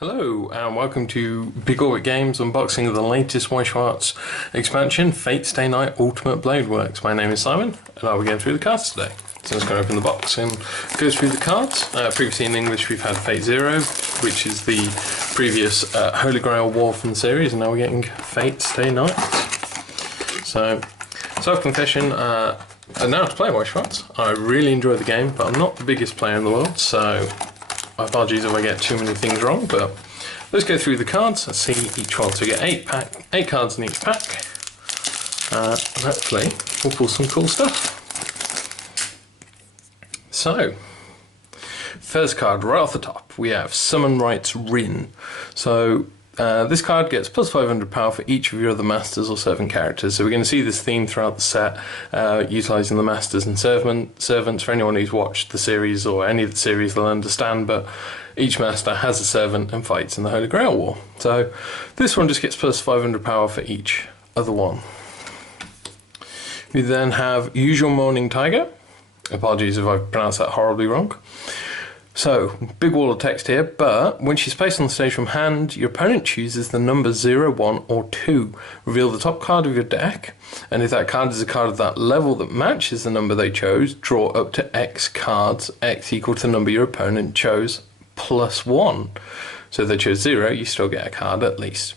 Hello and welcome to Big Orbit Games unboxing of the latest Weiss Schwarz expansion, Fate's Day Night Ultimate Blade Works. My name is Simon and I'll be going through the cards today. So let's go open the box and go through the cards. Previously in English we've had Fate Zero, which is the previous Holy Grail War from the series, and now we're getting Fate's Day Night. So, self-confession, I know how to play Weiss Schwarz. I really enjoy the game, but I'm not the biggest player in the world, so my apologies if I get too many things wrong, but let's go through the cards. Let's see each one. So we get eight cards in each pack. And hopefully we'll pull some cool stuff. So, first card right off the top, we have Summon Rites Rin. So this card gets plus 500 power for each of your other masters or servant characters. So we're going to see this theme throughout the set, utilising the masters and servants. For anyone who's watched the series or any of the series, they'll understand, but each master has a servant and fights in the Holy Grail War. So this one just gets plus 500 power for each other one. We then have Usual Morning Tiger. Apologies if I pronounced that horribly wrong. So, big wall of text here, but when she's placed on the stage from hand, your opponent chooses the number 0, 1 or 2. Reveal the top card of your deck, and if that card is a card of that level that matches the number they chose, draw up to X cards, X equal to the number your opponent chose, plus 1. So if they chose 0, you still get a card at least.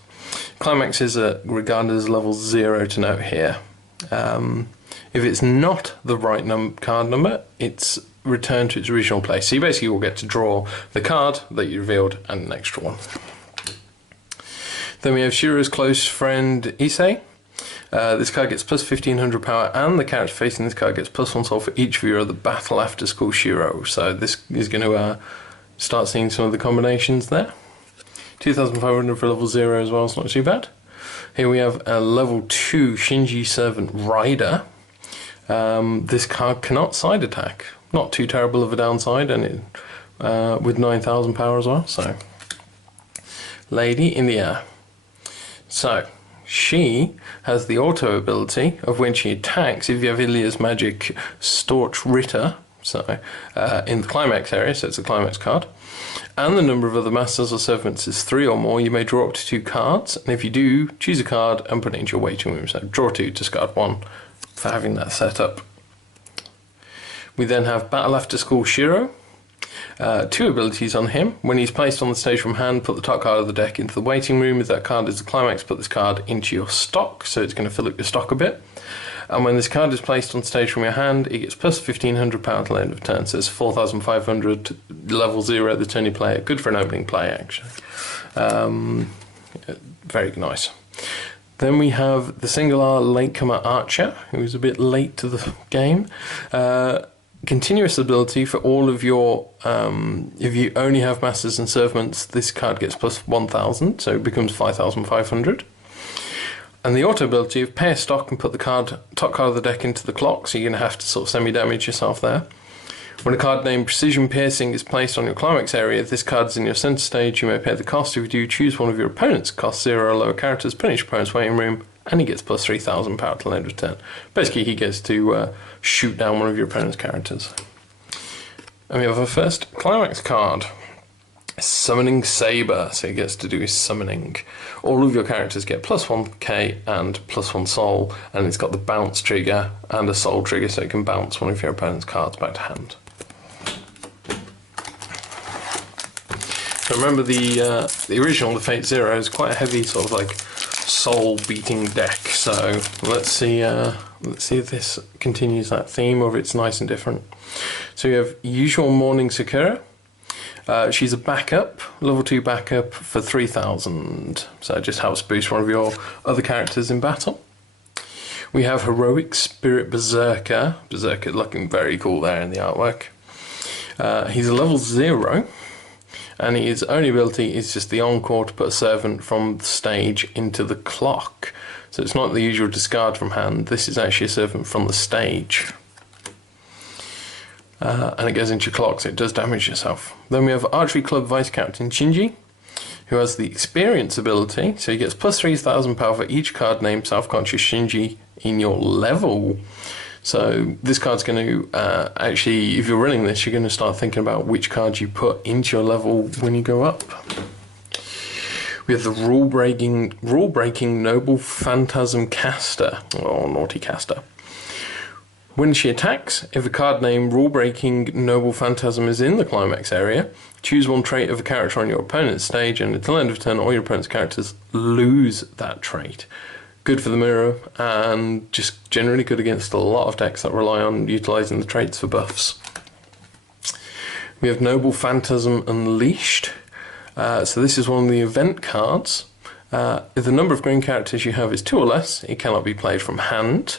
Climax is regarded as level 0 to note here. If it's not the right card number, it's returned to its original place. So you basically will get to draw the card that you revealed and an extra one. Then we have Shiro's close friend Issei. This card gets plus 1500 power, and the character facing this card gets plus 1 soul for each of your other battle after school Shiro. So this is going to start seeing some of the combinations there. 2500 for level 0 as well, it's not too bad. Here we have a level 2 Shinji Servant Rider. This card cannot side attack. Not too terrible of a downside, and it, with 9000 power as well. So, Lady in the Air. So, she has the auto ability of when she attacks, if you have Ilya's magic Storch Ritter, so in the climax area, so it's a climax card, and the number of other masters or servants is 3 or more, you may draw up to 2 cards, and if you do, choose a card and put it into your waiting room. So draw 2, discard 1 for having that set up. We then have Battle After School Shiro. 2 abilities on him. When he's placed on the stage from hand, put the top card of the deck into the waiting room. If that card is the climax, put this card into your stock, so it's going to fill up your stock a bit. And when this card is placed on stage from your hand, it gets plus 1500 power till the end of turn. So it's 4500, level 0 the turn you play it. Good for an opening play, actually. Very nice. Then we have the singular latecomer Archer, who's a bit late to the game. Continuous ability for all of your, if you only have masters and servants, this card gets plus 1000, so it becomes 5500. And the auto ability of pay a stock and put the top card of the deck into the clock, so you're going to have to sort of semi-damage yourself there. When a card named Precision Piercing is placed on your climax area, if this card is in your center stage, you may pay the cost. If you do, choose one of your opponent's cost 0 or lower characters, put in your opponent's waiting room, and he gets plus 3000 power till the end of turn. Basically, he gets to shoot down one of your opponent's characters. And we have our first climax card, Summoning Saber. So he gets to do his summoning. All of your characters get plus 1k and plus 1 soul, and it's got the bounce trigger and a soul trigger, so it can bounce one of your opponent's cards back to hand. So remember the original, the Fate Zero, is quite a heavy sort of like soul beating deck. So let's see if this continues that theme or if it's nice and different. So we have Usual Morning Sakura. She's a backup, level 2 backup for 3000. So it just helps boost one of your other characters in battle. We have Heroic Spirit Berserker. Berserker looking very cool there in the artwork. He's a level 0. And his only ability is just the encore to put a servant from the stage into the clock. So it's not the usual discard from hand, this is actually a servant from the stage. And it goes into your clock, so it does damage yourself. Then we have Archery Club Vice Captain Shinji, who has the Experience ability, so he gets plus 3000 power for each card named Self-Conscious Shinji in your level. So this card's going to, actually, if you're running this, you're going to start thinking about which cards you put into your level when you go up. We have the rule-breaking Noble Phantasm Caster, or Naughty Caster. When she attacks, if a card named Rule-Breaking Noble Phantasm is in the climax area, choose one trait of a character on your opponent's stage, and until end of turn, all your opponent's characters lose that trait. Good for the mirror, and just generally good against a lot of decks that rely on utilising the traits for buffs. We have Noble Phantasm Unleashed. So this is one of the event cards. If the number of green characters you have is 2 or less, it cannot be played from hand.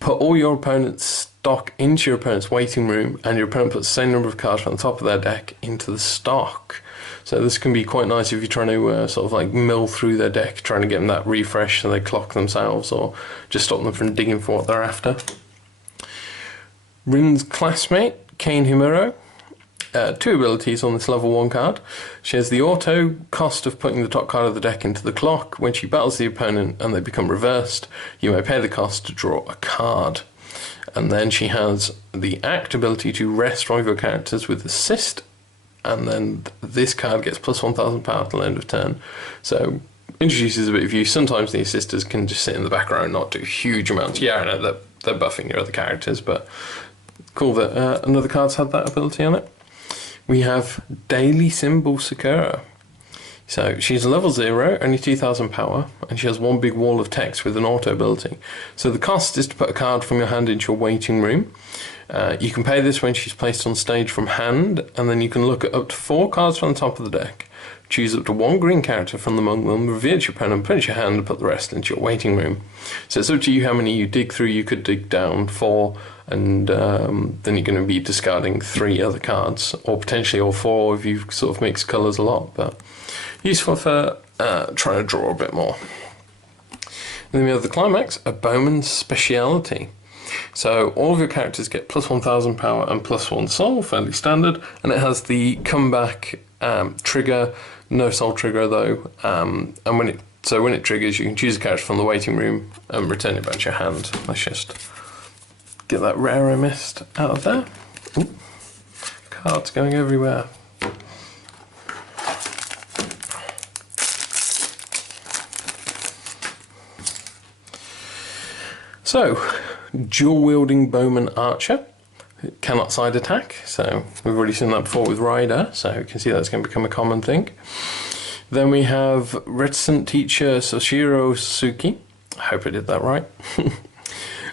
Put all your opponent's stock into your opponent's waiting room, and your opponent puts the same number of cards from the top of their deck into the stock. So this can be quite nice if you're trying to sort of like mill through their deck, trying to get them that refresh so they clock themselves, or just stop them from digging for what they're after. Rin's classmate, Kane Himuro. 2 abilities on this level 1 card. She has the auto cost of putting the top card of the deck into the clock. When she battles the opponent and they become reversed, you may pay the cost to draw a card. And then she has the act ability to rest one of your characters with assist, and then this card gets plus 1000 power till the end of turn. So introduces a bit of use. Sometimes the assisters can just sit in the background and not do huge amounts. Yeah, I know they're buffing your other characters, but cool that another card's had that ability on it. We have Daily Symbol Sakura. So she's level 0, only 2000 power, and she has one big wall of text with an auto ability. So the cost is to put a card from your hand into your waiting room. You can pay this when she's placed on stage from hand, and then you can look at up to 4 cards from the top of the deck. Choose up to 1 green character from among them, reveal your opponent, put it in your hand, and put the rest into your waiting room. So it's up to you how many you dig through. You could dig down 4, and then you're going to be discarding 3 other cards, or potentially all 4 if you've sort of mixed colours a lot, but useful for trying to draw a bit more. And then we have the climax, a Bowman's Speciality. So all of your characters get plus 1000 power and plus 1 soul, fairly standard, and it has the comeback trigger, no soul trigger though, and when it triggers, you can choose a character from the waiting room and return it back to your hand. Let's just get that rare I missed out of there. Ooh, cards going everywhere. So, dual-wielding Bowman Archer. It cannot side attack, so we've already seen that before with Ryder, so you can see that's going to become a common thing. Then we have Reticent Teacher Soshiro Suzuki. I hope I did that right.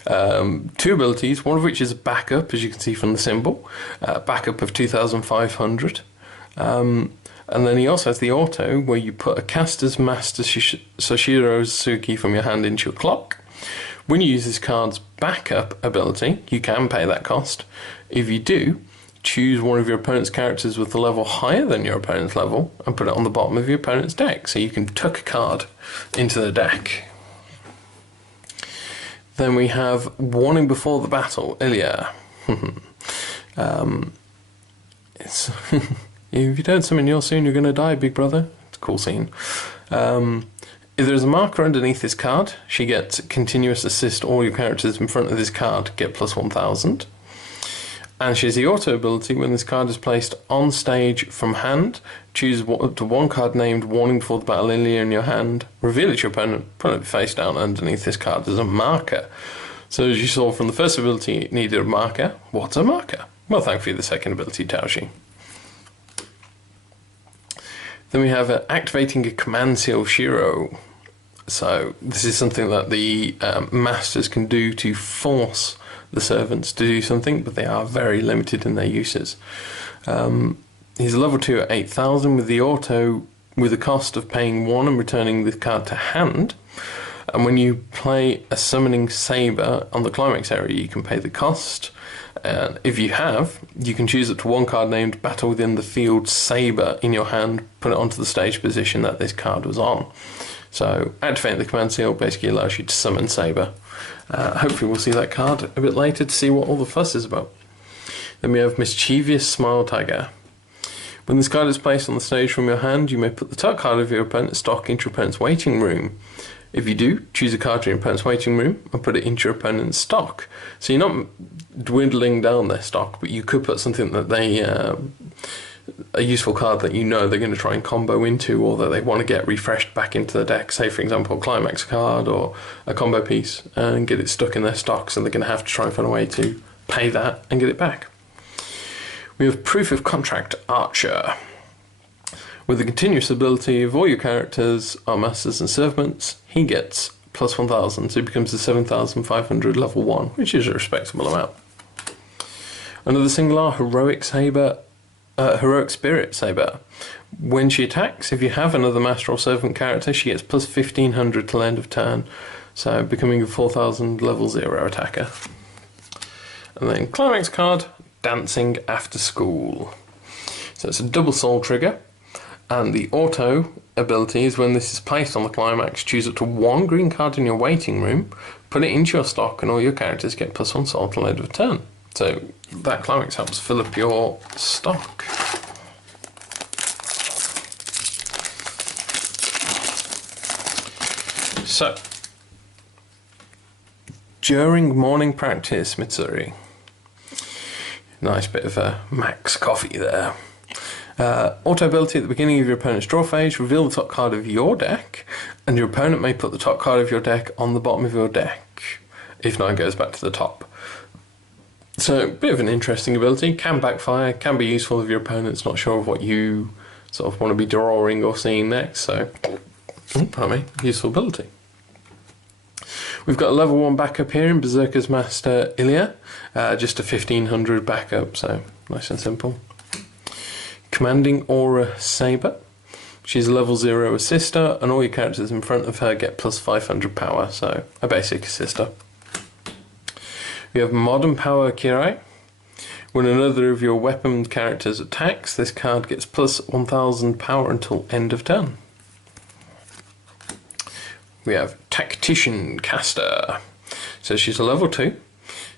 2 abilities, one of which is a backup, as you can see from the symbol. Backup of 2500. And then he also has the auto, where you put a Caster's Master Soshiro Suzuki from your hand into your clock. When you use this card's backup ability, you can pay that cost. If you do, choose one of your opponent's characters with a level higher than your opponent's level and put it on the bottom of your opponent's deck, so you can tuck a card into the deck. Then we have Warning Before the Battle, Ilya. If you don't summon your soon, you're going to die, big brother. It's a cool scene. If there's a marker underneath this card, she gets continuous assist. All your characters in front of this card get plus 1000. And she has the auto ability, when this card is placed on stage from hand, choose up to 1 card named Warning Before the Battle Ilya in your hand, reveal it to your opponent, put it face down underneath this card as a marker. So as you saw from the first ability, it needed a marker. What's a marker? Well, thankfully the second ability tells you. Then we have activating a command seal Shiro. So this is something that the masters can do to force the servants to do something, but they are very limited in their uses. He's a level 2 at 8000 with the auto, with the cost of paying 1 and returning the card to hand. And when you play a summoning saber on the climax area, you can pay the cost. And if you have, you can choose up to 1 card named Battle Within the Field Saber in your hand, put it onto the stage position that this card was on. So activating the command seal basically allows you to summon Saber. Hopefully we'll see that card a bit later to see what all the fuss is about. Then we have Mischievous Smile Tiger. When this card is placed on the stage from your hand, you may put the top card of your opponent's stock into your opponent's waiting room. If you do, choose a card from your opponent's waiting room and put it into your opponent's stock. So you're not dwindling down their stock, but you could put something that they a useful card that you know they're going to try and combo into, or that they want to get refreshed back into the deck, say for example a climax card or a combo piece, and get it stuck in their stock, so they're going to have to try and find a way to pay that and get it back. We have Proof of Contract Archer. With the continuous ability of all your characters are masters and servants, he gets plus 1000, so he becomes a 7500 level 1, which is a respectable amount. Another single R, Heroic Spirit Saber. When she attacks, if you have another master or servant character, she gets plus 1500 till end of turn, so becoming a 4000 level 0 attacker. And then Climax card, Dancing After School. So it's a double soul trigger, and the auto ability is when this is placed on the climax, choose up to one green card in your waiting room, put it into your stock, and all your characters get plus 1 soul till end of turn. So that climax helps fill up your stock. So, during morning practice, Mitsuri. Nice bit of a max coffee there. Auto ability at the beginning of your opponent's draw phase, reveal the top card of your deck, and your opponent may put the top card of your deck on the bottom of your deck. If not, it goes back to the top. So, a bit of an interesting ability, can backfire, can be useful if your opponent's not sure of what you sort of want to be drawing or seeing next, so, pardon me, useful ability. We've got a level 1 backup here in Berserker's Master Ilya, just a 1500 backup, so nice and simple. Commanding Aura Saber. She's a level 0 assister, and all your characters in front of her get plus 500 power, so a basic assister. We have Modern Power Kirai. When another of your weapon characters attacks, this card gets plus 1000 power until end of turn. We have Tactician Caster. So she's a level 2.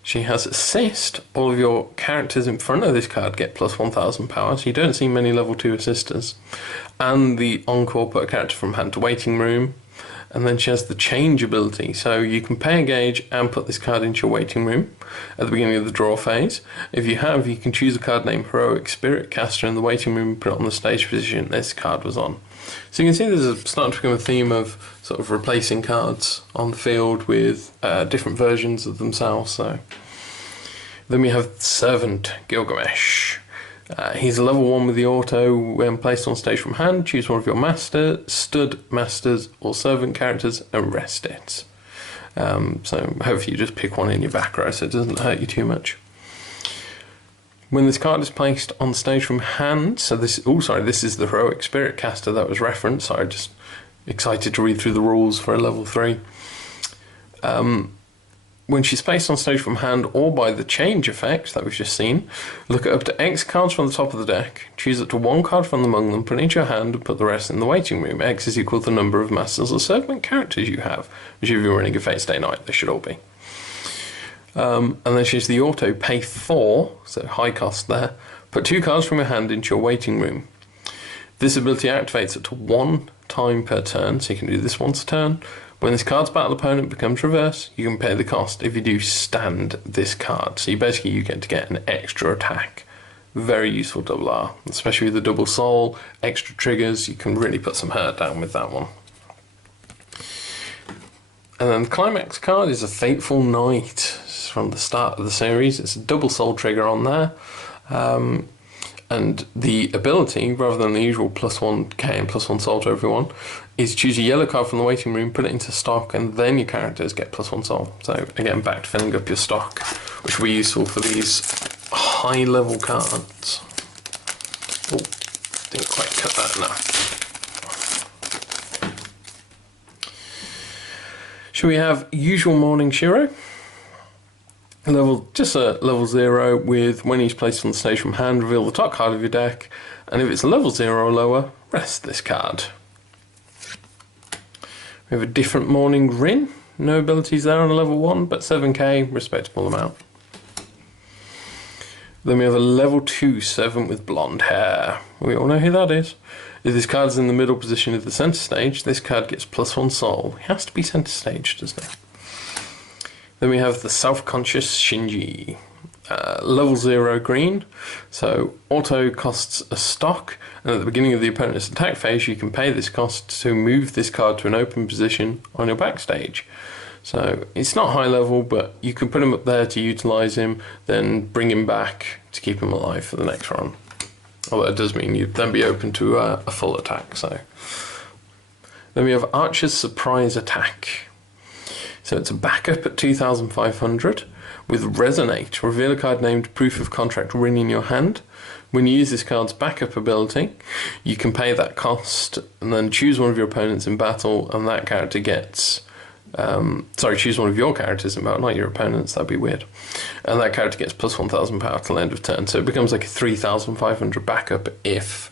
She has Assist. All of your characters in front of this card get plus 1000 power, so you don't see many level 2 assisters. And the Encore, put a character from hand to waiting room. And then she has the Change ability, so you can pay a gauge and put this card into your waiting room at the beginning of the draw phase. If you have, you can choose a card named Heroic Spirit Caster in the waiting room and put it on the stage position this card was on. So you can see there's starting to become a theme of sort of replacing cards on the field with different versions of themselves. So then we have Servant Gilgamesh. He's a level 1 with the auto. When placed on stage from hand, choose one of your master, stud, masters, or servant characters and rest it. So hopefully you just pick one in your back row so it doesn't hurt you too much. When this card is placed on stage from hand, so this, this is the Heroic Spirit Caster that was referenced. Sorry, just excited to read through the rules for a level 3. When she's placed on stage from hand or by the change effect that we've just seen, look at up to X cards from the top of the deck, choose up to one card from among them, put it into your hand and put the rest in the waiting room. X is equal to the number of masters or servant characters you have, which if you're running a Fate Stay Night, they should all be. And then she's the auto, pay 4, so high cost there, put 2 cards from your hand into your waiting room. This ability activates up to 1 time per turn, so you can do this once a turn. When this card's battle opponent becomes reverse, you can pay the cost if you do stand this card. So you get to get an extra attack. Very useful double R, especially with the double soul, extra triggers, you can really put some hurt down with that one. And then the Climax card is a Fateful Night. It's from the start of the series. It's a double soul trigger on there. And the ability, rather than the usual +1k and +1 soul to everyone, is choose a yellow card from the waiting room, put it into stock, and then your characters get +1 soul. So again, back to filling up your stock, which will be useful for these high level cards. Oh, didn't quite cut that enough. Should we have Usual Morning Shiro? Just a level 0 with when he's placed on the stage from hand, reveal the top card of your deck, and if it's a level 0 or lower, rest this card. We have a Different Morning Rin, no abilities there on a level 1, but 7k, respectable amount. Then we have a level 2 servant with blonde hair. We all know who that is. If this card is in the middle position of the centre stage, this card gets +1 soul. It has to be centre stage, doesn't it? Then we have the Self-Conscious Shinji. level 0 green, so auto costs a stock, and at the beginning of the opponent's attack phase you can pay this cost to move this card to an open position on your backstage. So it's not high level, but you can put him up there to utilise him, then bring him back to keep him alive for the next run. Although it does mean you'd then be open to a full attack. So then we have Archer's Surprise Attack. So it's a backup at 2,500 with Resonate. Reveal a card named Proof of Contract Ring in your hand. When you use this card's backup ability, you can pay that cost and then choose one of your opponents in battle, and that character gets... choose one of your characters in battle, not your opponents, that'd be weird. And that character gets plus 1,000 power till end of turn, so it becomes like a 3,500 backup if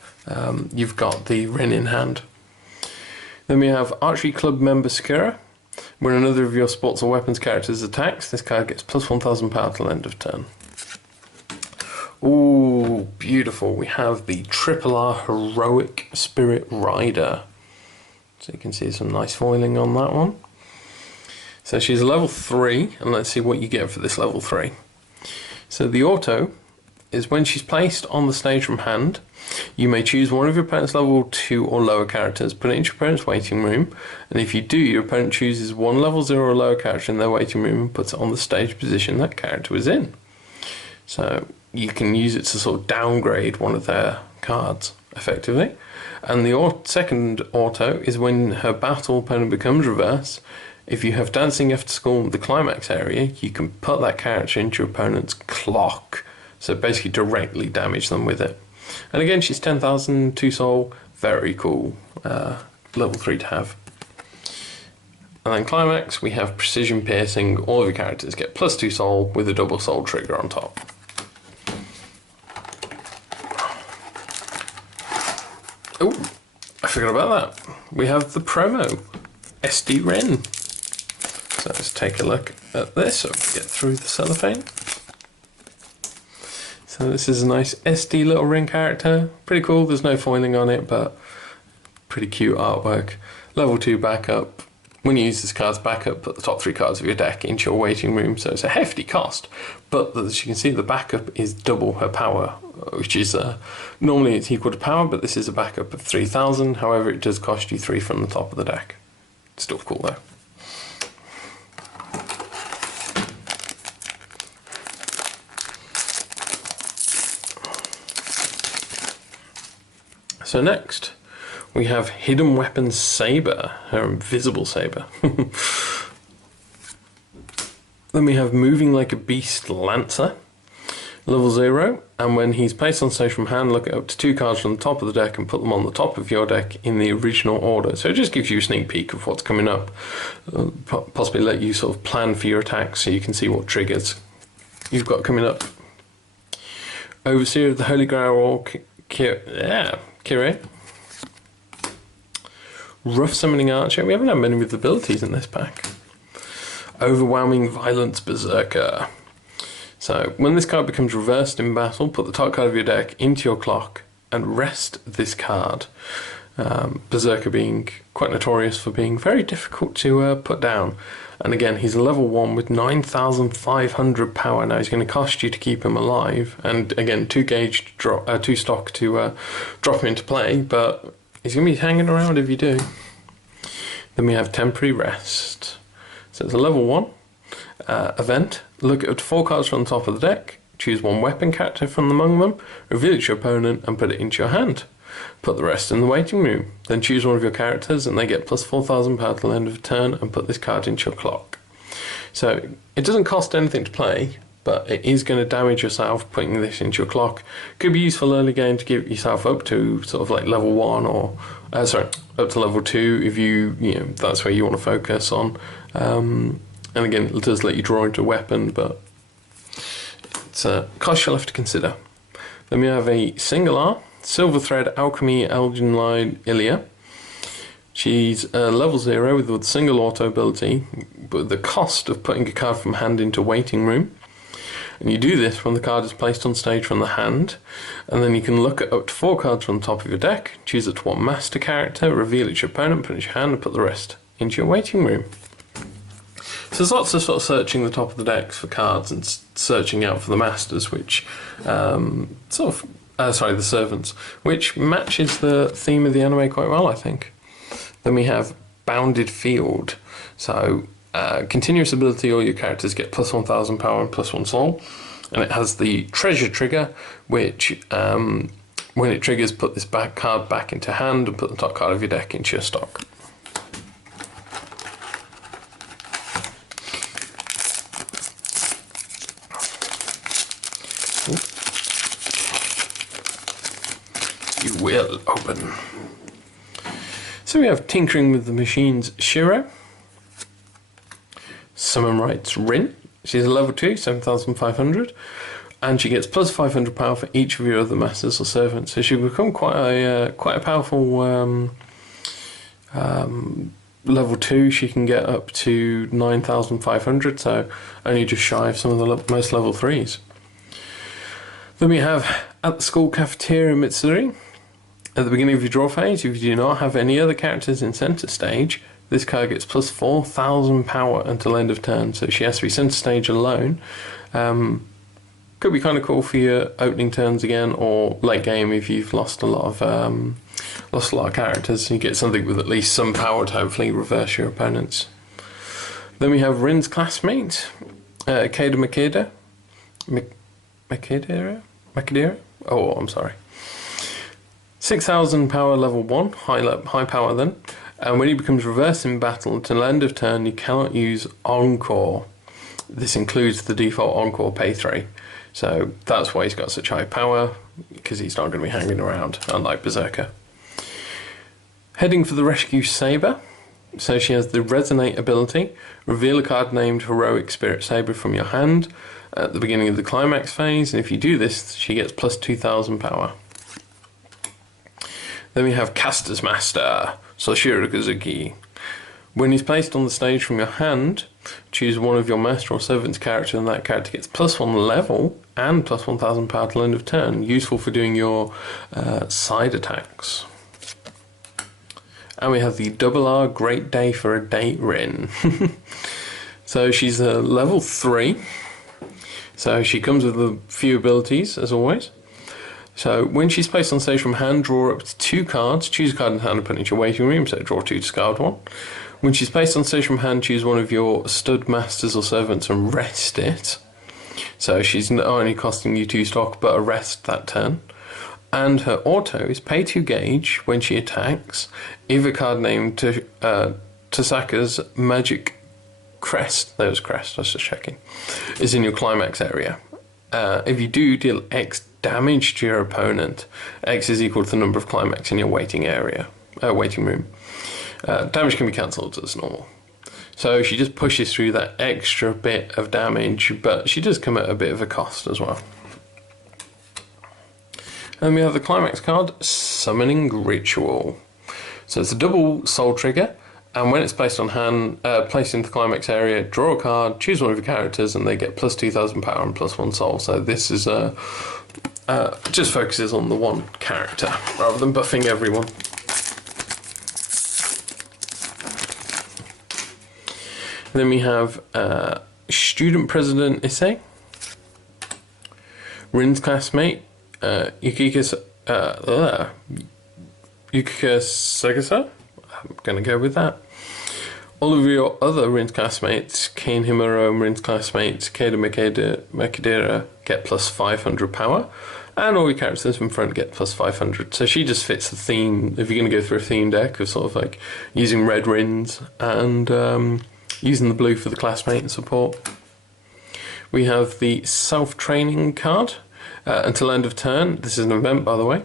you've got the Rin in hand. Then we have Archery Club Member Sakura. When another of your sports or weapons characters attacks, this card gets plus 1,000 power till end of turn. Ooh, beautiful. We have the R Heroic Spirit Rider. So you can see some nice foiling on that one. So she's level 3, and let's see what you get for this level 3. So the auto is when she's placed on the stage from hand, you may choose one of your opponent's level 2 or lower characters, put it into your opponent's waiting room, and if you do, your opponent chooses one level 0 or lower character in their waiting room and puts it on the stage position that character was in. So you can use it to sort of downgrade one of their cards, effectively. And the second auto is when her battle opponent becomes reverse. If you have Dancing After School in the climax area, you can put that character into your opponent's clock, so basically directly damage them with it. And again, she's 10,000, 2 soul, very cool, level 3 to have. And then climax, we have Precision Piercing. All of your characters get plus 2 soul with a double soul trigger on top. Oh, I forgot about that. We have the promo, SD Ren. So let's take a look at this so we can get through the cellophane. So this is a nice SD little ring character. Pretty cool, there's no foiling on it, but pretty cute artwork. Level 2 backup. When you use this card's backup, put the top 3 cards of your deck into your waiting room, so it's a hefty cost. But as you can see, the backup is double her power, which is normally it's equal to power, but this is a backup of 3,000. However, it does cost you 3 from the top of the deck. Still cool though. So next, we have Hidden Weapons Saber, her invisible saber. Then we have Moving Like a Beast Lancer, level 0, and when he's placed on stage from hand, look at up to 2 cards from the top of the deck and put them on the top of your deck in the original order. So it just gives you a sneak peek of what's coming up, possibly let you sort of plan for your attacks so you can see what triggers you've got coming up. Overseer of the Holy Grail or Kire. Rough Summoning Archer. We haven't had many with abilities in this pack. Overwhelming Violence Berserker. So when this card becomes reversed in battle, put the top card of your deck into your clock and rest this card. Berserker being quite notorious for being very difficult to put down. And again, he's a level 1 with 9,500 power. Now he's going to cost you to keep him alive, and again 2 gauge drop, 2 stock to drop him into play. But he's going to be hanging around if you do. Then we have Temporary Rest. So it's a level 1 event. Look at 4 cards from the top of the deck. Choose 1 weapon character from among them. Reveal it to your opponent and put it into your hand. Put the rest in the waiting room. Then choose one of your characters and they get plus 4,000 power till the end of a turn, and put this card into your clock. So it doesn't cost anything to play, but it is going to damage yourself putting this into your clock. Could be useful early game to get yourself up to sort of like level 1 or up to level 2 if you know that's where you want to focus on. And again, it does let you draw into a weapon, but it's a cost you'll have to consider. Then we have a single R. Silver Thread Alchemy Elgin Line Ilia. She's level 0 with a single auto ability, but the cost of putting a card from hand into waiting room. And you do this when the card is placed on stage from the hand, and then you can look at up to 4 cards from the top of your deck, choose it to 1 master character, reveal it to your opponent, put it in your hand, and put the rest into your waiting room. So there's lots of sort of searching the top of the decks for cards and searching out for the masters, which the servants, which matches the theme of the anime quite well, I think. Then we have Bounded Field. So continuous ability, all your characters get plus 1,000 power and plus 1 soul. And it has the treasure trigger, which when it triggers, put this card back into hand and put the top card of your deck into your stock. You will open. So we have Tinkering with the Machines Shiro. Summon Rights Rin. She's a level 2, 7,500. And she gets plus 500 power for each of your other masters or servants. So she'll become quite a powerful level 2. She can get up to 9,500, so only just shy of some of the most level 3s. Then we have At the School Cafeteria Mitsuri. At the beginning of your draw phase, if you do not have any other characters in center stage, this card gets plus 4,000 power until end of turn. So she has to be center stage alone. Could be kind of cool for your opening turns again, or late game if you've lost a lot of characters. You get something with at least some power to hopefully reverse your opponents. Then we have Rin's classmate, Makeda. Makedera? Oh, I'm sorry. 6,000 power level 1, high power then. And when he becomes reversed in battle until end of turn, you cannot use Encore. This includes the default Encore pay 3. So that's why he's got such high power, because he's not going to be hanging around, unlike Berserker. Heading for the Rescue Saber. So she has the Resonate ability. Reveal a card named Heroic Spirit Saber from your hand at the beginning of the climax phase, and if you do this, she gets plus 2,000 power. Then we have Caster's Master, Soshiro Kazuki. When he's placed on the stage from your hand, choose one of your master or servant's character, and that character gets plus 1 level and plus 1,000 power till end of turn. Useful for doing your side attacks. And we have the Double R Great Day for a Date Rin. So she's a level 3. So she comes with a few abilities, as always. So when she's placed on stage from hand, draw up to 2 cards. Choose a card in hand and put it into your waiting room, so draw 2, discard 1. When she's placed on stage from hand, choose one of your stud masters or servants and rest it. So she's not only costing you 2 stock, but a rest that turn. And her auto is pay 2 gauge when she attacks. If a card named Tasaka's Magic Crest, that was Crest, I was just checking, is in your climax area. If you do, deal X damage to your opponent. X is equal to the number of climax in your waiting room. Damage can be cancelled as normal. So she just pushes through that extra bit of damage, but she does come at a bit of a cost as well. And we have the climax card, Summoning Ritual. So it's a double soul trigger, and when it's placed on hand, placed into the climax area, draw a card, choose one of your characters, and they get plus 2,000 power and plus 1 soul. So this is just focuses on the one character rather than buffing everyone. Then we have Student President Issei, Rin's classmate, Yukika Sagasa. I'm going to go with that. All of your other Rin's classmates, Kane Himuro and Rin's classmates, Keida Makedera, get plus 500 power, and all your characters from front get plus 500. So she just fits the theme, if you're going to go through a theme deck of sort of like using red Rins and using the blue for the classmate and support. We have the self-training card. Until end of turn, this is an event by the way,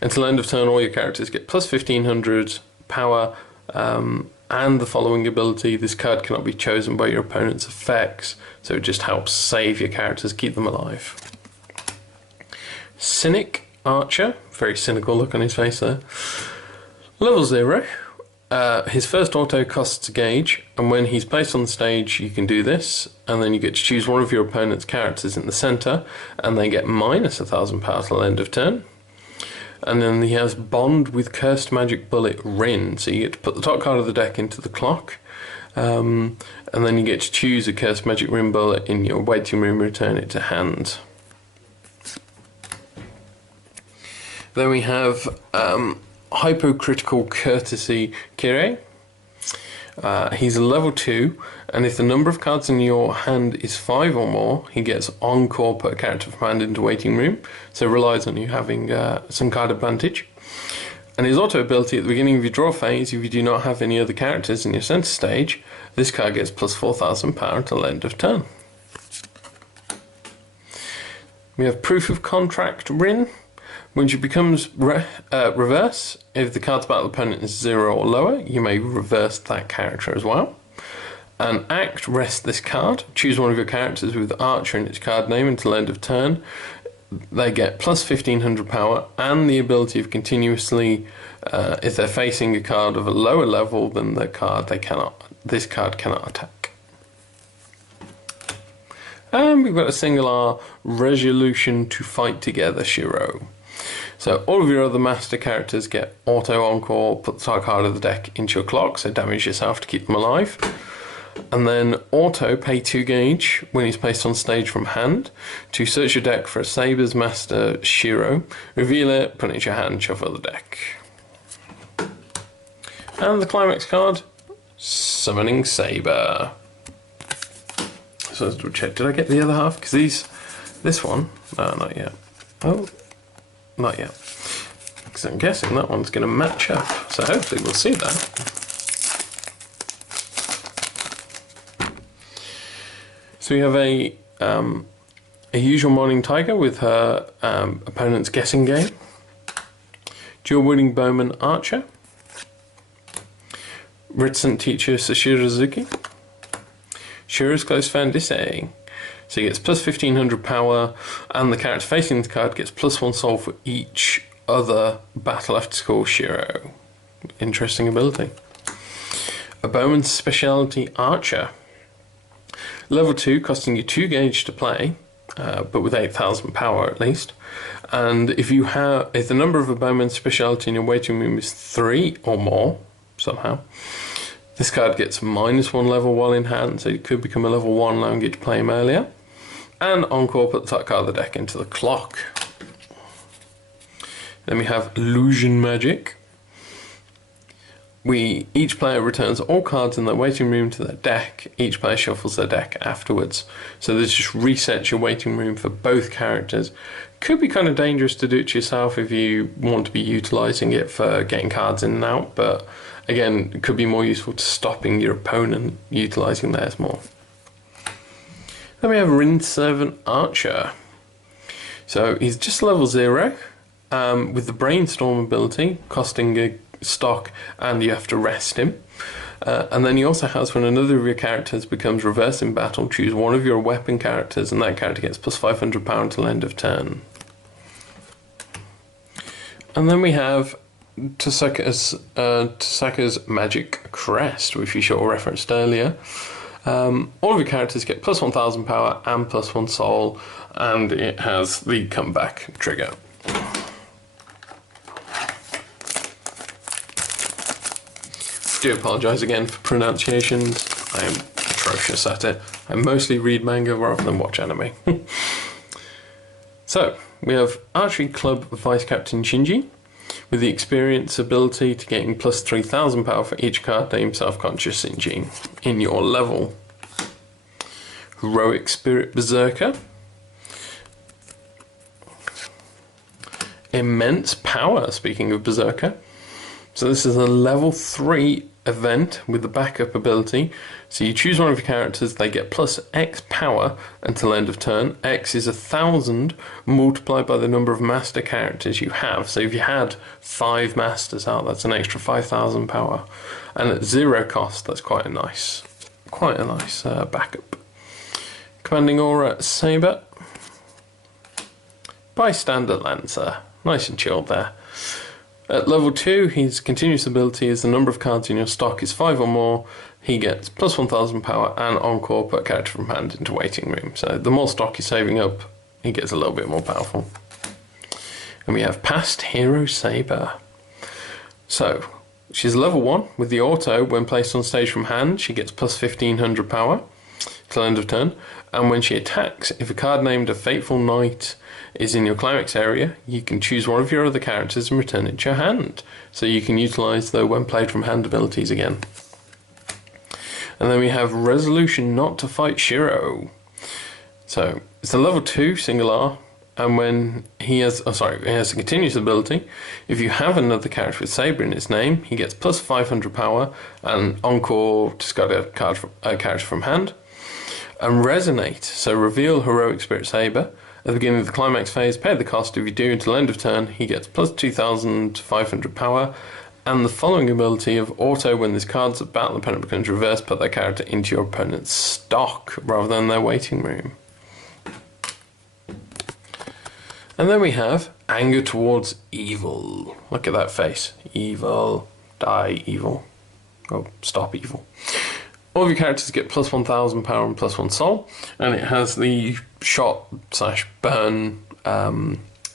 until end of turn all your characters get plus 1,500 power and the following ability. This card cannot be chosen by your opponent's effects, so it just helps save your characters, keep them alive. Cynic Archer, very cynical look on his face there. Level 0. His first auto costs a gauge, and when he's placed on the stage you can do this, and then you get to choose one of your opponent's characters in the centre, and they get minus 1,000 power till end of turn. And then he has Bond with Cursed Magic Bullet Rin, so you get to put the top card of the deck into the clock, And then you get to choose a cursed magic room bullet in your waiting room, return it to hand. Then we have Hypocritical Courtesy Kire. He's a level 2, and if the number of cards in your hand is 5 or more, he gets Encore, put a character from hand into waiting room, so relies on you having some card advantage. And his auto ability, at the beginning of your draw phase, if you do not have any other characters in your center stage, this card gets plus 4,000 power until end of turn. We have Proof of Contract Rin. When she becomes reverse, if the card's battle opponent is 0 or lower, you may reverse that character as well. And Act, rest this card. Choose one of your characters with Archer in its card name until end of turn. They get plus 1,500 power and the ability of continuously, if they're facing a card of a lower level than the card, this card cannot attack. And we've got a single R, Resolution to Fight Together Shiro. So all of your other master characters get auto encore, put the target card of the deck into your clock, so damage yourself to keep them alive. And then auto, pay 2 gauge when he's placed on stage from hand to search your deck for a Saber's Master Shiro, reveal it, put it into your hand, shuffle the deck. And the climax card, Summoning Saber. So let's check, did I get the other half? Because this one, no, not yet. Oh, not yet. Because I'm guessing that one's going to match up, so hopefully we'll see that. So we have a usual Morning Tiger with her opponent's guessing game. Dual-wielding Bowman Archer. Reticent Teacher Sashirazuki. Shiro's Close Fandise. So he gets plus 1,500 power, and the character facing the card gets plus 1 soul for each other battle after school Shiro. Interesting ability. A Bowman's Specialty Archer. Level 2, costing you 2 gauge to play, but with 8,000 power at least. And if the number of a Bowman's Specialty in your waiting room is 3 or more, somehow, this card gets -1 level while in hand, so it could become a level 1, allowing you to play him earlier. And Encore, put the top card of the deck into the clock. Then we have Illusion Magic. Each player returns all cards in their waiting room to their deck. Each player shuffles their deck afterwards. So this just resets your waiting room for both characters. Could be kind of dangerous to do it yourself if you want to be utilising it for getting cards in and out, but again, it could be more useful to stopping your opponent utilising theirs more. Then we have Rin Servant Archer. So he's just level 0 with the Brainstorm ability, costing a stock, and you have to rest him. And then he also has, when another of your characters becomes reverse in battle, choose one of your weapon characters, and that character gets plus 500 power until end of turn. And then we have Tosaka's Magic Crest, which we sort of referenced earlier. All of your characters get plus 1,000 power and plus 1 soul, and it has the comeback trigger. I do apologise again for pronunciations. I am atrocious at it. I mostly read manga rather than watch anime. So, we have Archery Club Vice Captain Shinji, with the experience ability to gain plus 3,000 power for each card named Self-Conscious Shinji in your level. Heroic Spirit Berserker. Immense Power, speaking of Berserker. So this is a level 3 event with the backup ability. So you choose one of your characters, they get plus X power until end of turn. X is 1,000 multiplied by the number of master characters you have. So if you had 5 masters out, that's an extra 5,000 power. And at 0 cost, that's quite a nice backup. Commanding Aura Saber. Bystander Lancer. Nice and chilled there. At level 2, his continuous ability is the number of cards in your stock is 5 or more. He gets plus 1,000 power and Encore, put a character from hand into waiting room. So the more stock he's saving up, he gets a little bit more powerful. And we have Past Hero Saber. So, she's level 1 with the auto. When placed on stage from hand, she gets plus 1500 power till end of turn. And when she attacks, if a card named a Fateful Knight is in your climax area, you can choose one of your other characters and return it to your hand. So you can utilise the when played from hand abilities again. And then we have Resolution Not to Fight Shiro. So it's a level 2 single R, and when he has a continuous ability. If you have another character with Saber in its name, he gets plus 500 power, and Encore discard a character from hand. And Resonate, so reveal Heroic Spirit Saber. At the beginning of the climax phase, pay the cost. If you do until end of turn, he gets plus 2500 power. And the following ability of auto, when this card's at battle, the opponent becomes reversed, put that character into your opponent's stock rather than their waiting room. And then we have Anger Towards Evil. Look at that face. Evil. Die evil. Oh, stop evil. All of your characters get plus 1000 power and plus 1 soul, and it has the shot/burn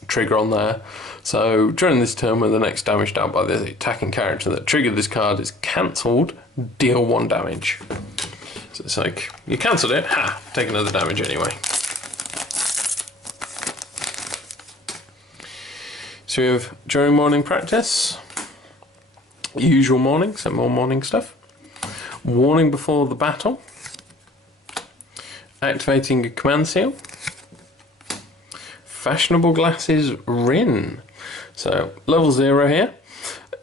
trigger on there. So during this turn, when the next damage dealt by the attacking character that triggered this card is cancelled, deal 1 damage. So it's like, you cancelled it, ha, take another damage anyway. So we have during morning practice, usual morning, so more morning stuff. Warning before the battle, activating a command seal, fashionable glasses Rin. So level 0 here.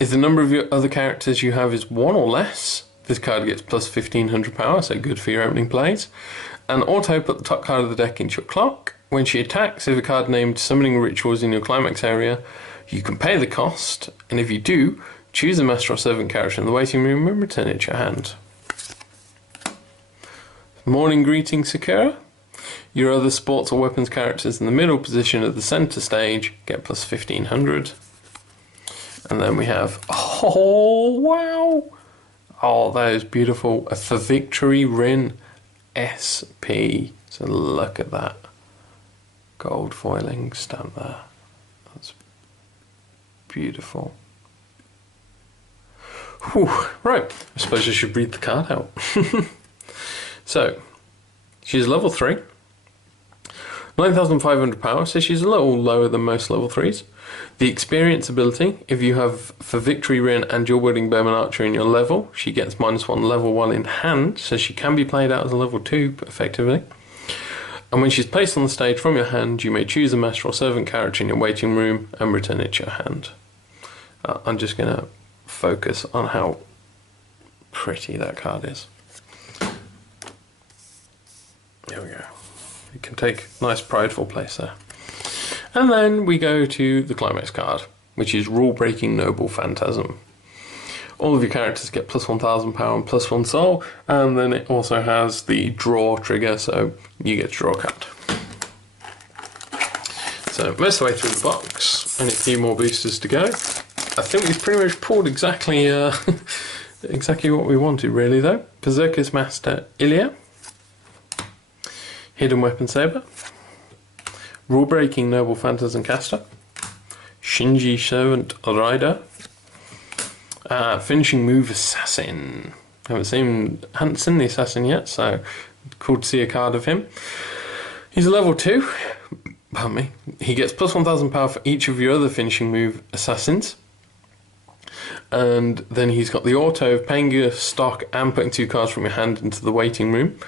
If the number of your other characters you have is 1 or less, this card gets plus 1500 power, so good for your opening plays. And auto, put the top card of the deck into your clock. When she attacks, if a card named Summoning Rituals in your climax area, you can pay the cost, and if you do, choose a Master or Servant character in the waiting room and return it to your hand. Morning Greeting Sakura. Your other sports or weapons characters in the middle position at the centre stage get plus 1500. And then we have, oh wow! Oh, that is beautiful. A For Victory Rin SP. So look at that. Gold foiling stamp there. That's beautiful. Whew. Right, I suppose I should read the card out. So, she's level 3. 9500 power, so she's a little lower than most level 3s. The experience ability, if you have For Victory Rin and you're wielding Bowman Archer in your level, she gets -1 level 1 in hand, so she can be played out as a level 2 effectively. And when she's placed on the stage from your hand, you may choose a Master or Servant character in your waiting room and return it to your hand. I'm just going to focus on how pretty that card is. There we go. You can take a nice prideful place there. And then we go to the climax card, which is Rule Breaking Noble Phantasm. All of your characters get plus 1000 power and plus 1 soul, and then it also has the draw trigger, so you get to draw a card. So most of the way through the box, only a few more boosters to go. I think we've pretty much pulled exactly exactly what we wanted really though. Berserker's Master Ilya, Hidden Weapon Saber, Rule Breaking Noble Phantasm Caster, Shinji Servant Rider, Finishing Move Assassin. Hadn't seen the Assassin yet, so cool to see a card of him. He's a level 2. Pardon me. He gets plus 1000 power for each of your other Finishing Move Assassins. And then he's got the auto of paying your stock and putting 2 cards from your hand into the waiting room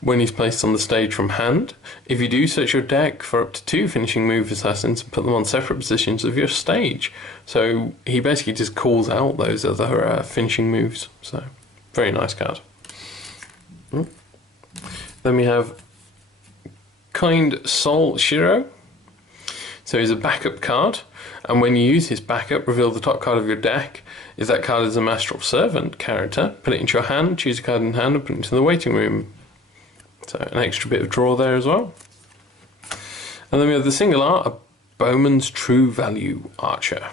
when he's placed on the stage from hand. If you do, search your deck for up to 2 Finishing Move Assassins and put them on separate positions of your stage. So he basically just calls out those other finishing moves. So very nice card. Then we have Kind Soul Shiro. So he's a backup card, and when you use his backup, reveal the top card of your deck. If that card is a Master or Servant character, put it into your hand, choose a card in hand and put it into the waiting room. So an extra bit of draw there as well. And then we have the single art, a Bowman's True Value Archer.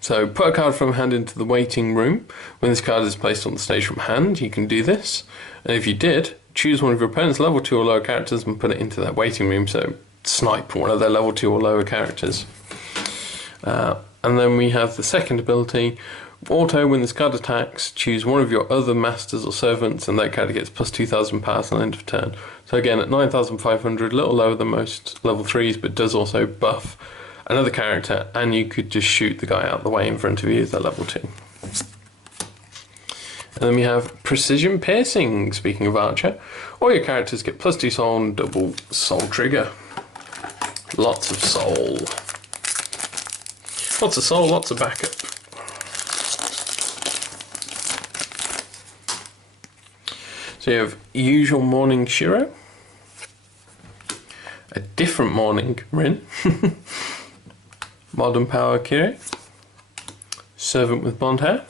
So put a card from hand into the waiting room. When this card is placed on the stage from hand, you can do this. And if you did, choose one of your opponent's level 2 or lower characters and put it into that waiting room. So snipe one of their level 2 or lower characters. And then we have the second ability. Auto, when this card attacks, choose one of your other masters or servants, and that card gets plus 2,000 power till end of turn. So again, at 9,500, a little lower than most level 3s, but does also buff another character, and you could just shoot the guy out the way in front of you as they're level 2. And then we have Precision Piercing. Speaking of Archer, all your characters get plus 2 soul and double soul trigger. Lots of soul. Lots of soul, lots of backup. So you have Usual Morning Shiro, a different morning Rin, Modern Power Kiri, Servant with Blonde Hair,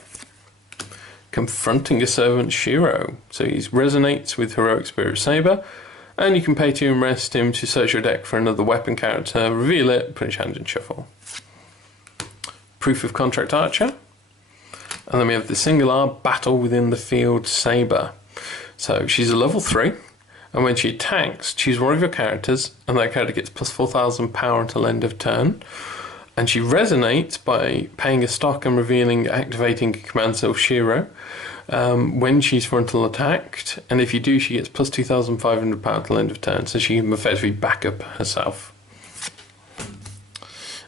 Confronting a Servant Shiro. So he resonates with Heroic Spirit Saber, and you can pay 2 and rest him to search your deck for another weapon character, reveal it, put it in your hand and shuffle. Proof of Contract Archer, and then we have the Singular Battle Within the Field Saber. So she's a level 3, and when she attacks, choose one of your characters, and that character gets plus 4,000 power until end of turn. And she resonates by paying a stock and revealing, activating a Command Self Shiro when she's frontal attacked, and if you do, she gets plus 2,500 power till end of turn, so she can effectively back up herself.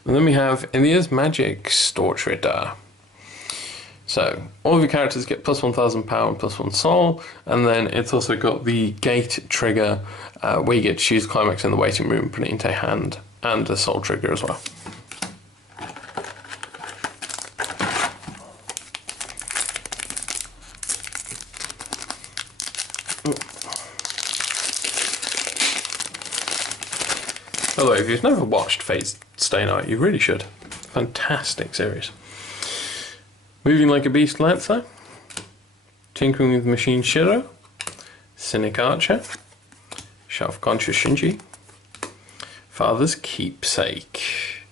And then we have Ilia's Magic Storch Ritter. So all of your characters get plus 1,000 power and plus 1 soul, and then it's also got the gate trigger where you get to choose climax in the waiting room, put it into a hand, and a soul trigger as well. By the way, if you've never watched Fate's Stay Night, you really should. Fantastic series. Moving Like a Beast Lancer, Tinkering with Machine Shiro, Cynic Archer, Self-Conscious Shinji, Father's Keepsake.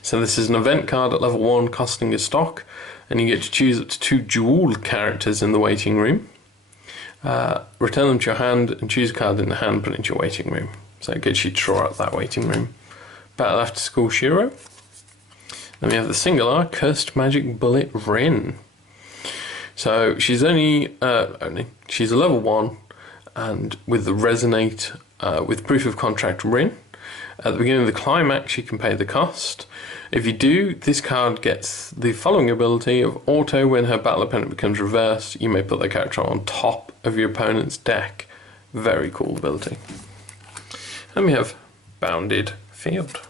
So this is an event card at level 1 costing a stock, and you get to choose up to 2 dual characters in the waiting room. Return them to your hand and choose a card in the hand, put it into your waiting room. So it gets you to draw out that waiting room. Battle After School Shiro. Then we have the Singular Cursed Magic Bullet Rin. So she's she's a level 1, and with the Resonate with Proof of Contract Rin. At the beginning of the climax, you can pay the cost. If you do, this card gets the following ability of auto. When her battle opponent becomes reversed, you may put the character on top of your opponent's deck. Very cool ability. And we have Bounded Field.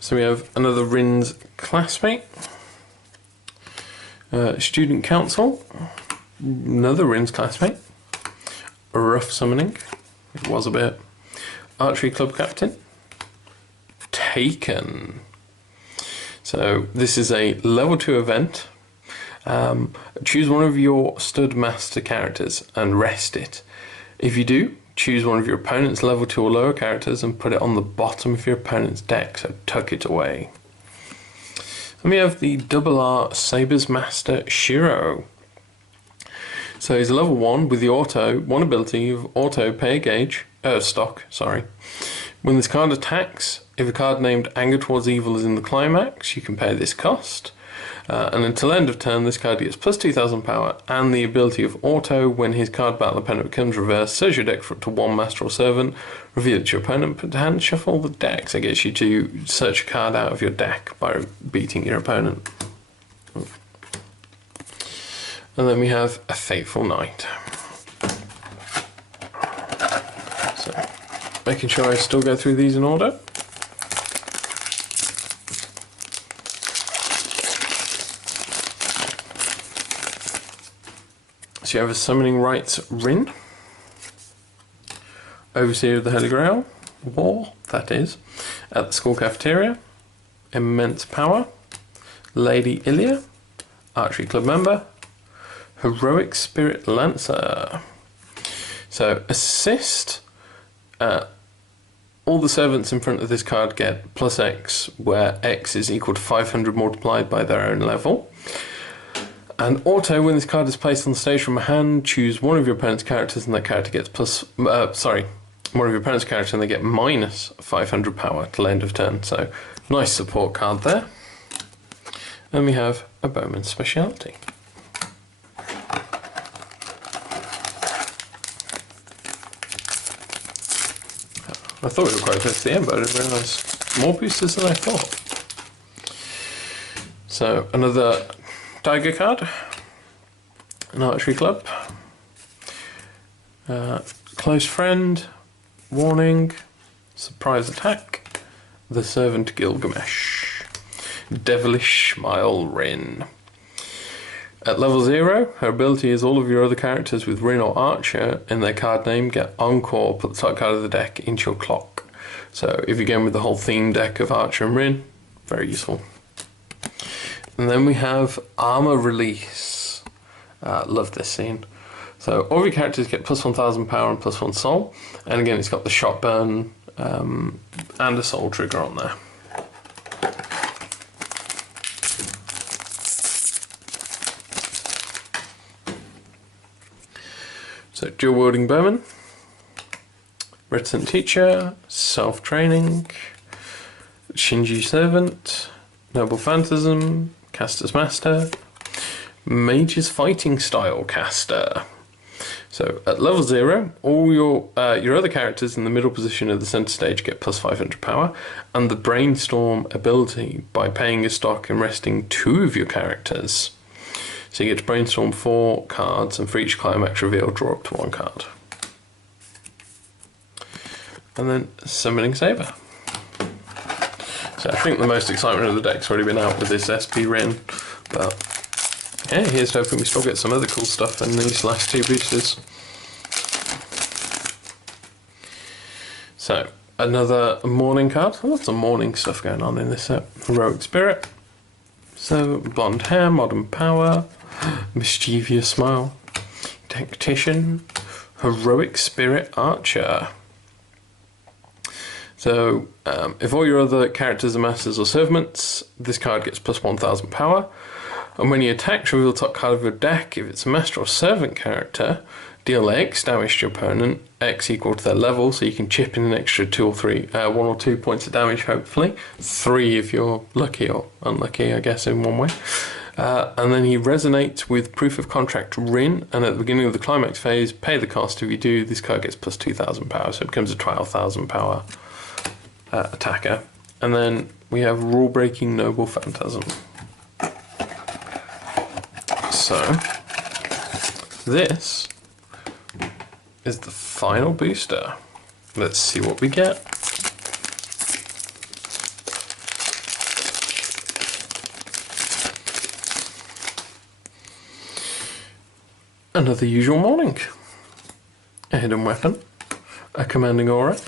So we have another Rin's classmate, Student Council, another Rin's classmate, Rough Summoning, it was a bit, Archery Club Captain, Taken. So this is a level 2 event. Choose one of your stud master characters and rest it. If you do, choose one of your opponent's level 2 or lower characters and put it on the bottom of your opponent's deck, so tuck it away. And we have the R Saber's Master Shiro. So he's a level 1 with the auto, one ability of auto pay a gauge, stock, sorry. When this card attacks, if a card named Anger Towards Evil is in the climax, you can pay this cost. And until end of turn, this card gets plus 2,000 power and the ability of auto. When his card battle opponent becomes reversed, search your deck for up to 1 master or servant, reveal it to your opponent, put to hand, shuffle the deck. So it gets you to search a card out of your deck by beating your opponent. And then we have A Fateful Night. So, making sure I still go through these in order. So you have a Summoning Rites Rin, Overseer of the Holy Grail, War, that is, at the School Cafeteria, Immense Power, Lady Ilia, Archery Club Member, Heroic Spirit Lancer. So assist, all the servants in front of this card get plus X, where X is equal to 500 multiplied by their own level. And auto, when this card is placed on the stage from a hand, choose one of your opponent's characters and that character gets one of your opponent's characters and they get minus 500 power till end of turn. So nice support card there. And we have a Bowman's Speciality. I thought we were quite close to the end, but I didn't realise more boosters than I thought. So another Tiger card, an archery club, close friend, warning, surprise attack, the servant Gilgamesh, devilish smile Rin. At level 0, her ability is all of your other characters with Rin or Archer in their card name get Encore, put the top card of the deck into your clock. So if you're going with the whole theme deck of Archer and Rin, very useful. And then we have Armor Release. Love this scene. So all of your characters get plus 1000 power and plus 1 soul. And again, it's got the shot burn and a soul trigger on there. So dual wielding bowman, reticent teacher, self-training, Shinji servant, noble phantasm, caster's master, mage's fighting style caster. So at level 0, all your other characters in the middle position of the center stage get plus 500 power, and the brainstorm ability by paying a stock and resting 2 of your characters. So you get to brainstorm 4 cards, and for each climax reveal, draw up to 1 card. And then Summoning Saber. So I think the most excitement of the deck's already been out with this SP Rin, but yeah, here's hoping we still get some other cool stuff in these last 2 boosters. So another morning card. Lots of morning stuff going on in this set. Heroic Spirit. So blonde hair, modern power. Mischievous smile, tactician, heroic spirit archer. So if all your other characters are masters or servants, this card gets plus 1000 power. And when you attack, reveal the top card of your deck. If it's a master or servant character, deal X damage to your opponent, X equal to their level, so you can chip in an extra 1 or 2 points of damage, hopefully. 3 if you're lucky or unlucky, I guess, in one way. And then he resonates with Proof of Contract Rin, and at the beginning of the climax phase, pay the cost. If you do, this card gets plus 2000 power, so it becomes a 12,000 power attacker. And then we have Rule Breaking Noble Phantasm. So this is the final booster. Let's see what we get. Another usual morning. A hidden weapon, a commanding aura,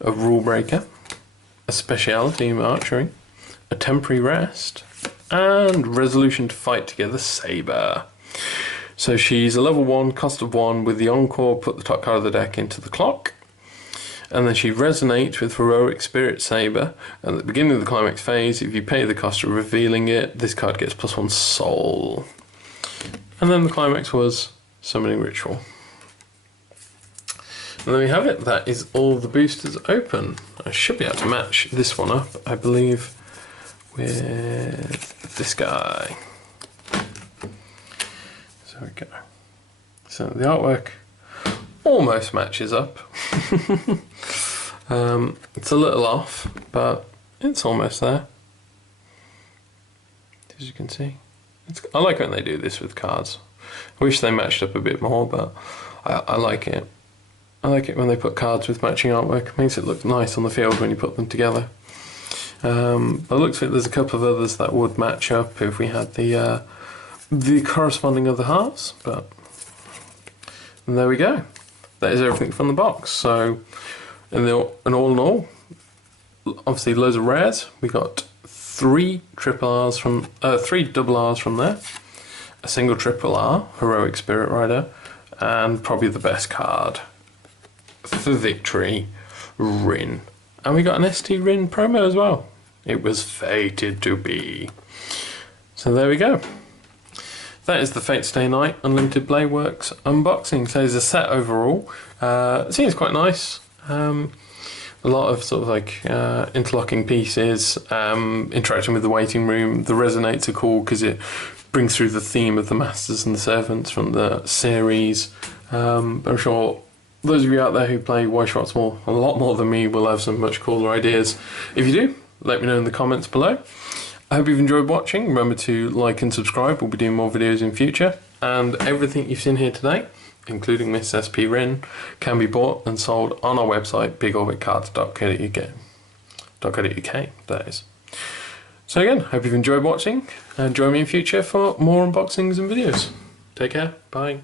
a rule breaker, a speciality in archery, a temporary rest, and resolution to fight together saber. So she's a level 1, cost of 1, with the Encore, put the top card of the deck into the clock. And then she resonates with Heroic Spirit Saber. And at the beginning of the climax phase, if you pay the cost of revealing it, this card gets plus 1 soul. And then the climax was Summoning Ritual. And there we have it. That is all the boosters open. I should be able to match this one up, I believe, with this guy. So we go. So the artwork almost matches up. It's a little off, but it's almost there. As you can see. I like when they do this with cards. I wish they matched up a bit more, but I like it. I like it when they put cards with matching artwork. It makes it look nice on the field when you put them together. By the looks of it, there's a couple of others that would match up if we had the corresponding other halves. But and there we go. That is everything from the box. So, in all in all, obviously loads of rares. We got 3 double Rs from there, a single triple R, Heroic Spirit Rider, and probably the best card for victory, Rin. And we got an ST Rin promo as well. It was fated to be. So there we go. that is the Fate Stay Night Unlimited Blade Works unboxing. So there's a set overall. It seems quite nice. A lot of sort of like interlocking pieces, interacting with the waiting room. The resonates are cool because it brings through the theme of the Masters and the Servants from the series. But I'm sure those of you out there who play Weiss Schwarz a lot more than me will have some much cooler ideas. If you do, let me know in the comments below. I hope you've enjoyed watching. Remember to like and subscribe. We'll be doing more videos in future. And everything you've seen here today, including Miss SP Rin, can be bought and sold on our website, bigorbitcards.co.uk, that is. So again, hope you've enjoyed watching, and join me in future for more unboxings and videos. Take care, bye.